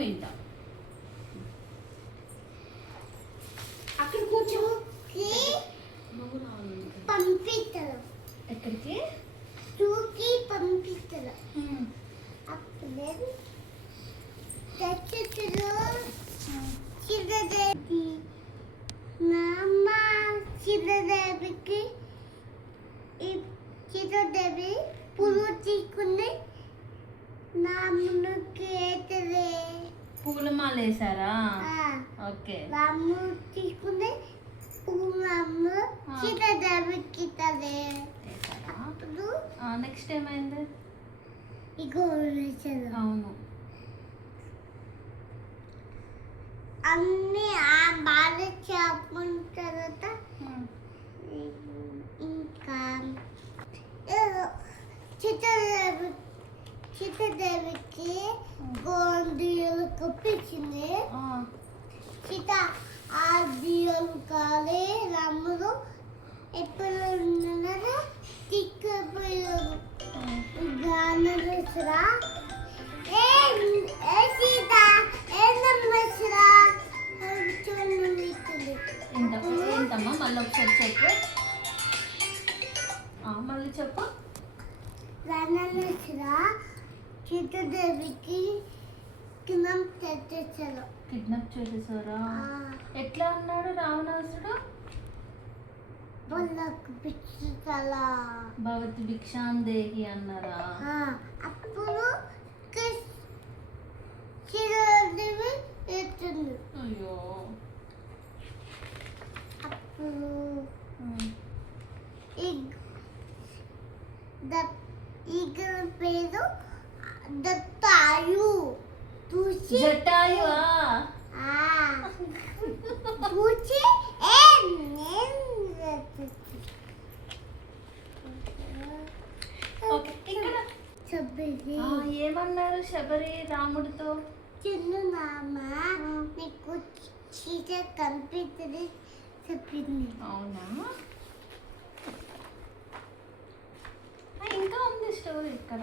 వింటాం. అక్కడ కూర్చో. పంపిస్తారు. ఎక్కడికి? చూకి పంపిస్తారు. అప్పుడే చిరదేవి నామ్మ చిరదేవికి చిరదేవి పూలు తీసుకుని నాముకి వేతదే. పూలమాల వేసారా? ఓకే. రాము తీసుకుని పూలమ్మ చిరదేవికి ఇతదే. అప్పుడు నెక్స్ట్ ఏమైంది? ఇగో వేసారు. అవును. అన్ని ఆ బాధ చెప్పిన తర్వాత ఇంకా చిత్తదేవికి గోండియలు కప్పించింది. సీత ఆ దియలు కాలే రాముడు ఎప్పుడు ఉన్నారా తిక్కిపోయారు. గానరా సీత ఏంటమ్మా మళ్ళీ ఒకసారి చెప్పు. మళ్ళీ చెప్పు. సీతాదేవికి కిడ్నాప్ చేసేసారా? ఎట్లా అన్నాడు రావణాసుడు? వాళ్ళకు పిచ్చుతలా భవతి భిక్షాం దేహి అన్నారా? అప్పుడు సీతాదేవి ఎత్తుంది. అయ్యో. అప్పుడు ఈగల పేరు దత్తాయు. చూసి జటాయు. చూసి ఏమన్నారు శబరి రాముడితో? చిన్న నామ నీకు చీట కనిపిస్తుంది చెప్పింది. అవునా? ఇంకా ఉంది స్టోరీ ఇక్కడ.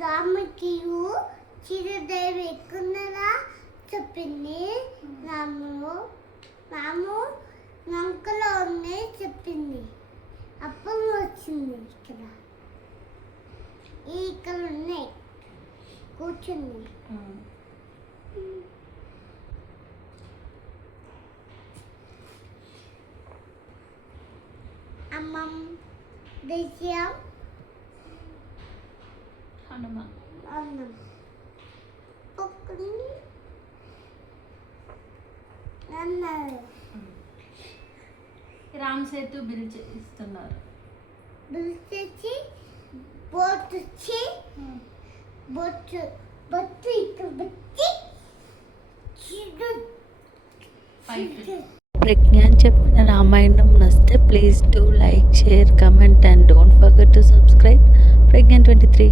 రాముకి సీతాదేవి ఎక్కున్నదా చెప్పింది. రాము లంకలో ఉంది చెప్పింది. అప్పుడు వచ్చింది ఇక్కడ ఉన్నాయి కూర్చుంది. అమ్మం దేశం హనుమాన్ అన్నం పక్కని అన్నారు. రామ్ సేతు బిల్ ఇస్తున్నారు. బిల్ చేసి బోట్ వచ్చి బొట్టు ఇక్కడ పెట్టి ప్రజ్ఞాన్ చెప్పిన రామాయణం నచ్చితే please do like, share, comment and don't forget to subscribe Pragyan 23.